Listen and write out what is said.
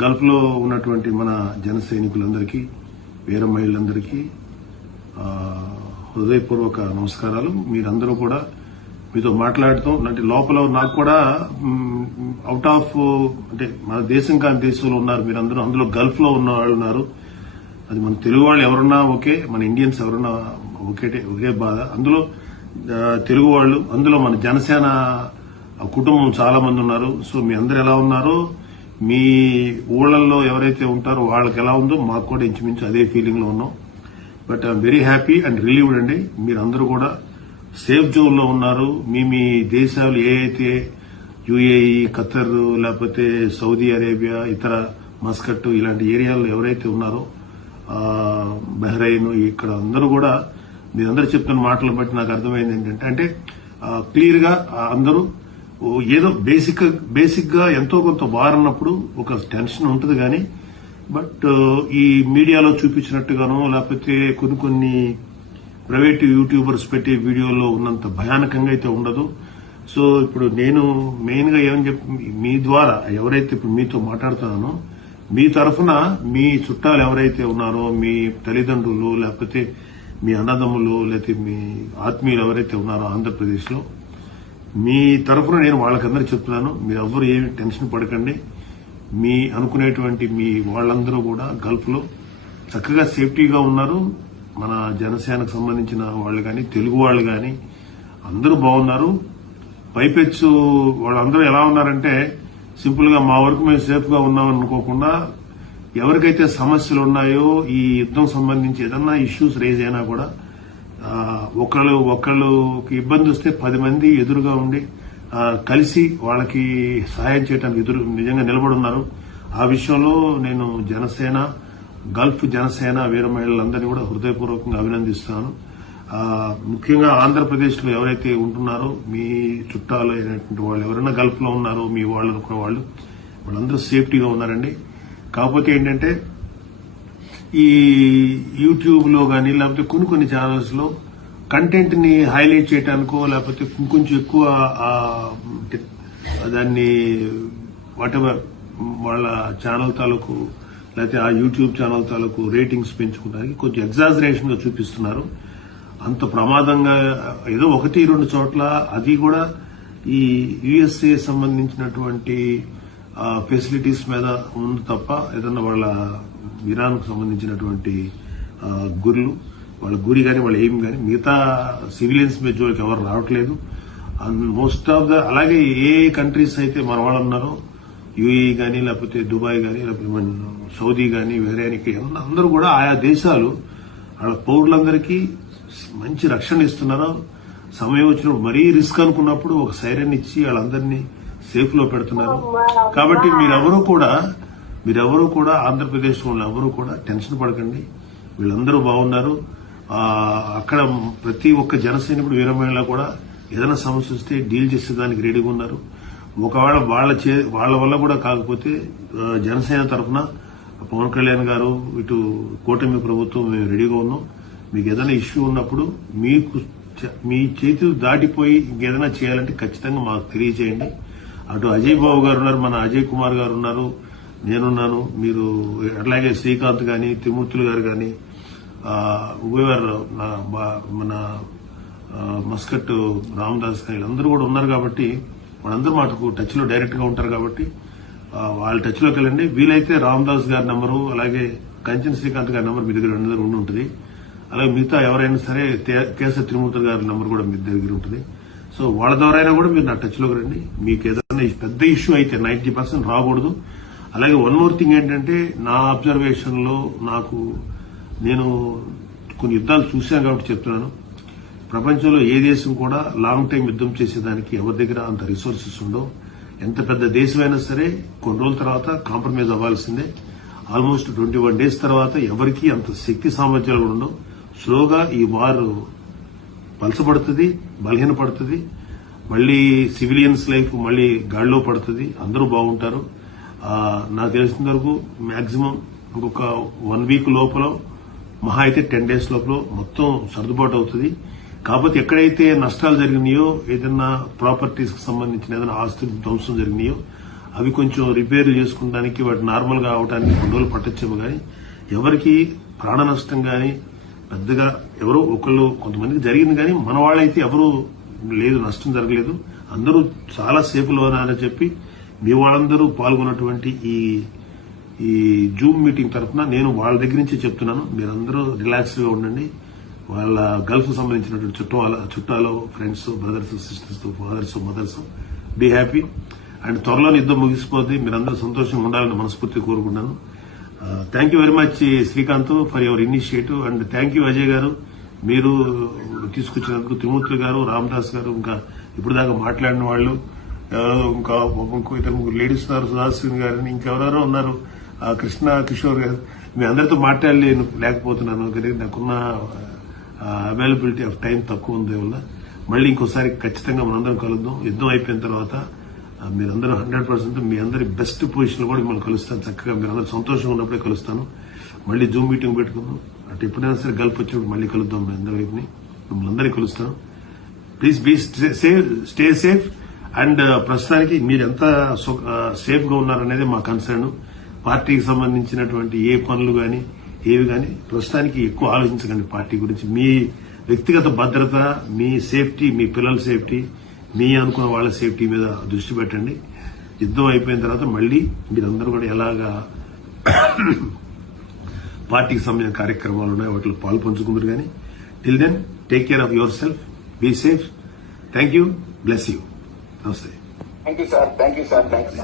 Gulf లో ఉన్నటువంటి మన జన సైనికులందరికీ వీర మహిళలందరికీ హృదయపూర్వక నమస్కారాలు. మీరందరూ కూడా మీతో మాట్లాడటం అంటే లోపల నాకు కూడా అవుట్ ఆఫ్ అంటే మన దేశం కాని దేశంలో ఉన్నారు మీరందరూ. అందులో గల్ఫ్ లో ఉన్న వాళ్ళు ఉన్నారు. అది మన తెలుగు వాళ్ళు ఎవరున్నా ఓకే, మన ఇండియన్స్ ఎవరున్నా ఒకే బాధ. అందులో తెలుగు వాళ్ళు, అందులో మన జనసేన కుటుంబం చాలా మంది ఉన్నారు. సో మీ అందరు ఎలా ఉన్నారో, మీ ఊళ్ళల్లో ఎవరైతే ఉంటారో వాళ్ళకి ఎలా ఉందో మాకు కూడా ఇంచుమించు అదే ఫీలింగ్ లో ఉన్నాం. But I'm very happy and relieved అండి. మీరందరూ కూడా సేఫ్ జోన్ లో ఉన్నారు. మీ దేశాలు ఏ అయితే యుఏఈ, ఖతర్, లేకపోతే సౌదీ అరేబియా, ఇతర మస్కట్ ఇలాంటి ఏరియాల్లో ఎవరైతే ఉన్నారో, బహ్రెయిన్, ఇక్కడ అందరూ కూడా మీరందరూ చెప్తున్న మాటలు బట్టి నాకు అర్థమైంది ఏంటంటే, అంటే క్లియర్ గా అందరూ ఏదో బేసిక్ గా ఎంతో కొంత వారన్నప్పుడు ఒక టెన్షన్ ఉంటుంది కానీ, బట్ ఈ మీడియాలో చూపించినట్టుగానో లేకపోతే కొన్ని ప్రైవేట్ యూట్యూబర్స్ పెట్టే వీడియోలో ఉన్నంత భయానకంగా అయితే ఉండదు. సో ఇప్పుడు నేను మెయిన్ గా ఏమని మీ ద్వారా ఎవరైతే ఇప్పుడు మీతో మాట్లాడుతున్నానో, మీ తరఫున మీ చుట్టాలు ఎవరైతే ఉన్నారో, మీ తల్లిదండ్రులు లేకపోతే మీ అన్నదమ్ములు లేకపోతే మీ ఆత్మీయులు ఎవరైతే ఉన్నారో ఆంధ్రప్రదేశ్ లో, మీ తరఫున నేను వాళ్ళకందరూ చెప్తున్నాను, మీరెవ్వరూ ఏమి టెన్షన్ పడకండి. మీ అనుకునేటువంటి మీ వాళ్ళందరూ కూడా గల్ఫ్ లో చక్కగా సేఫ్టీగా ఉన్నారు. మన జనసేనకు సంబంధించిన వాళ్ళు కానీ, తెలుగు వాళ్ళు కానీ అందరూ బాగున్నారు. పైపెచ్చు వాళ్ళందరూ ఎలా ఉన్నారంటే, సింపుల్ గా మా వరకు మేము సేఫ్ గా ఉన్నాం అనుకోకుండా, ఎవరికైతే సమస్యలు ఉన్నాయో ఈ యుద్దం సంబంధించి ఏదన్నా ఇష్యూస్ రేజ్ అయినా కూడా ఒకళ్ళకి ఇబ్బంది వస్తే 10 మంది ఎదురుగా ఉండి కలిసి వాళ్ళకి సహాయం చేయడానికి నిజంగా నిలబడున్నారు. ఆ విషయంలో నేను జనసేన, గల్ఫ్ జనసేన వీర మహిళలందరినీ కూడా హృదయపూర్వకంగా అభినందిస్తున్నాను. ముఖ్యంగా ఆంధ్రప్రదేశ్ లో ఎవరైతే ఉంటున్నారో మీ చుట్టాలు అయినటువంటి వాళ్ళు ఎవరైనా గల్ఫ్ లో ఉన్నారో, మీ వాళ్ళు అనుకున్న వాళ్ళందరూ సేఫ్టీగా ఉన్నారండి. కాకపోతే ఏంటంటే ఈ యూట్యూబ్ లో కానీ లేకపోతే కొన్ని ఛానల్స్ లో కంటెంట్ ని హైలైట్ చేయడానికో లేకపోతే కొంచెం ఎక్కువ దాన్ని వాటెవర్ వాళ్ళ ఛానల్ తాలూకు లేకపోతే ఆ యూట్యూబ్ ఛానల్ తాలూకు రేటింగ్స్ పెంచుకోవడానికి కొంచెం ఎగ్జాజరేషన్ గా చూపిస్తున్నారు. అంత ప్రమాదంగా ఏదో 1-2 చోట్ల, అది కూడా ఈ యుఎస్ఏ సంబంధించినటువంటి ఫెసిలిటీస్ మీద ఉంది తప్ప, ఏదన్నా వాళ్ళ ఇరాన్ కు సంబంధించినటువంటి వాళ్ళ గురి కానీ వాళ్ళ ఎయిమ్ కానీ మిగతా సివిలియన్స్ మీద జోలికి ఎవరు రావట్లేదు. మోస్ట్ ఆఫ్ అలాగే ఏ కంట్రీస్ అయితే మన వాళ్ళు ఉన్నారో, యుఏఈ కానీ లేకపోతే దుబాయ్ కానీ లేకపోతే సౌదీ కానీ బహ్రెయిన్కి అందరూ కూడా ఆయా దేశాలు వాళ్ళ పౌరులందరికీ మంచి రక్షణ ఇస్తున్నారు. సమయం వచ్చినప్పుడు మరీ రిస్క్ అనుకున్నప్పుడు ఒక సైరన్ ఇచ్చి వాళ్ళందరినీ సేఫ్ లో పెడుతున్నారు. కాబట్టి మీరెవరూ కూడా ఆంధ్రప్రదేశ్ వాళ్ళు ఎవరూ కూడా టెన్షన్ పడకండి. వీళ్ళందరూ బాగున్నారు. అక్కడ ప్రతి ఒక్క జనసైనికుడు వీర మహిళ కూడా ఏదైనా సమస్య వస్తే డీల్ చేసేదానికి రెడీగా ఉన్నారు. ఒకవేళ వాళ్ళ వల్ల కూడా కాకపోతే జనసేన తరఫున పవన్ కళ్యాణ్ గారు, ఇటు కూటమి ప్రభుత్వం మేము రెడీగా ఉన్నాం. మీకు ఏదైనా ఇష్యూ ఉన్నప్పుడు మీ చేతులు దాటిపోయి ఇంకేదైనా చేయాలంటే ఖచ్చితంగా మాకు తెలియజేయండి. అటు అజయ్ బాబు గారు ఉన్నారు, మన అజయ్ కుమార్ గారు ఉన్నారు, నేనున్నాను. మీరు అట్లాగే శ్రీకాంత్ గాని, త్రిమూర్తులు గారు గాని, మన మస్కట్ రామదాస్ గారు వీళ్ళందరూ కూడా ఉన్నారు. కాబట్టి వాళ్ళందరూ మాకు టచ్ లో డైరెక్ట్ గా ఉంటారు. కాబట్టి వాళ్ళ టచ్ లోకి వెళ్ళండి. వీలైతే రామదాస్ గారి నెంబరు, అలాగే కంచన్ శ్రీకాంత్ గారి నెంబర్ మీ దగ్గర ఉండి ఉంటుంది. అలాగే మిగతా ఎవరైనా సరే కేశవ త్రిమూర్తులు గారి నెంబర్ కూడా మీ దగ్గర ఉంటుంది. సో వాళ్ళ ద్వారా అయినా కూడా మీరు నా టచ్ లోకి రండి. మీకు ఏదైనా పెద్ద ఇష్యూ అయితే 90% రాకూడదు. అలాగే వన్ మోర్ థింగ్ ఏంటంటే, నా అబ్జర్వేషన్ లో నేను కొన్ని యుద్ధాలు చూశాను కాబట్టి చెప్తున్నాను. ప్రపంచంలో ఏ దేశం కూడా లాంగ్ టైం యుద్దం చేసేదానికి ఎవరి దగ్గర అంత రిసోర్సెస్ ఉండవు. ఎంత పెద్ద దేశమైనా సరే కొన్ని రోజుల తర్వాత కాంప్రమైజ్ అవ్వాల్సిందే. ఆల్మోస్ట్ 21 days తర్వాత ఎవరికి అంత శక్తి సామర్థ్యాలు కూడా ఉండవు. స్లోగా ఈ వార్ పలచబడుతుంది, బలహీనపడుతుంది. మళ్లీ సివిలియన్స్ లైఫ్ మళ్లీ గాడిలో పడుతుంది. అందరూ బాగుంటారు. నాకు తెలిసిన వరకు మాక్సిమం ఇంకొక 1 week లోపల, మహా అయితే 10 days లోపల మొత్తం సర్దుబాటు అవుతుంది. కాకపోతే ఎక్కడైతే నష్టాలు జరిగినాయో, ఏదైనా ప్రాపర్టీస్ కి సంబంధించిన ఏదైనా ఆస్తులు ధ్వంసం జరిగినాయో అవి కొంచెం రిపేర్లు చేసుకోవడానికి వాటి నార్మల్ గా అవడానికి కొన్ని రోజులు పట్టొచ్చేమో కానీ ఎవరికి ప్రాణ నష్టం కానీ పెద్దగా ఎవరో ఒకళ్ళు కొంతమందికి జరిగింది కానీ మన వాళ్ళైతే ఎవరు లేదు, నష్టం జరగలేదు. అందరూ చాలా సేఫ్లోనా అని చెప్పి మీ వాళ్ళందరూ పాల్గొన్నటువంటి ఈ జూమ్ మీటింగ్ తరఫున నేను వాళ్ళ దగ్గర నుంచి చెప్తున్నాను. మీరందరూ రిలాక్స్ గా ఉండండి. వాళ్ళ గల్ఫ్ సంబంధించినటువంటి చుట్టాలు, friends, brothers, sisters, fathers, mothers, be happy. And త్వరలోనే యుద్ధం ముగిసిపోతే మీరందరూ సంతోషంగా ఉండాలని మనస్ఫూర్తిగా కోరుకుంటున్నాను. Thank you very much Srikanth for your initiative. And thank you Ajay garu, మీరు తీసుకొచ్చినందుకు. త్రిమూర్తులు గారు, రామదాస్ గారు, ఇంకా ఇప్పుడు దాకా మాట్లాడిన వాళ్ళు ఇంకా ఇద్దరు ముగ్గురు లేడీస్ ఉన్నారు, సుధాశ్రీ గారిని, ఇంకెవరెవరో ఉన్నారు, కృష్ణ కిషోర్ గారు. మీ అందరితో మాట్లాడలేకపోతున్నాను, నాకున్న అవైలబిలిటీ ఆఫ్ టైం తక్కువ ఉంది వల్ల. మళ్ళీ ఇంకోసారి ఖచ్చితంగా మనందరం కలుద్దాం. యుద్దం అయిపోయిన తర్వాత మీరందరూ 100% మీ అందరి బెస్ట్ పొజిషన్ లో కూడా మిమ్మల్ని కలుస్తాను. చక్కగా మీరందరూ సంతోషంగా ఉన్నప్పుడే కలుస్తాను. మళ్ళీ జూమ్ మీటింగ్ పెట్టుకుందాం. అటు ఎప్పుడైనా సరే గల్ఫ్ వచ్చినప్పుడు మళ్ళీ కలుద్దాం. మీ అందరి వైపుని మిమ్మల్ని అందరినీ కలుస్తాను. Please be stay safe. And ప్రస్తుతానికి మీరు ఎంత సేఫ్ గా ఉన్నారనేది మా కన్సర్న్. పార్టీకి సంబంధించినటువంటి ఏ పనులు గాని ఏవి గాని ప్రస్తుతానికి ఎక్కువ ఆలోచించకండి. పార్టీ గురించి మీ వ్యక్తిగత భద్రత, మీ సేఫ్టీ, మీ పిల్లల సేఫ్టీ, మీ అనుకున్న వాళ్ళ సేఫ్టీ మీద దృష్టి పెట్టండి. యుద్దం అయిపోయిన తర్వాత మళ్ళీ మీరందరూ కూడా ఎలాగా పార్టీకి సంబంధించిన కార్యక్రమాలు ఉన్నాయి వాటిలో పాలు పంచుకుందరు. కానీ till then take care of yourself, be safe. Thank you, bless you. నమస్తే. Thank you sir.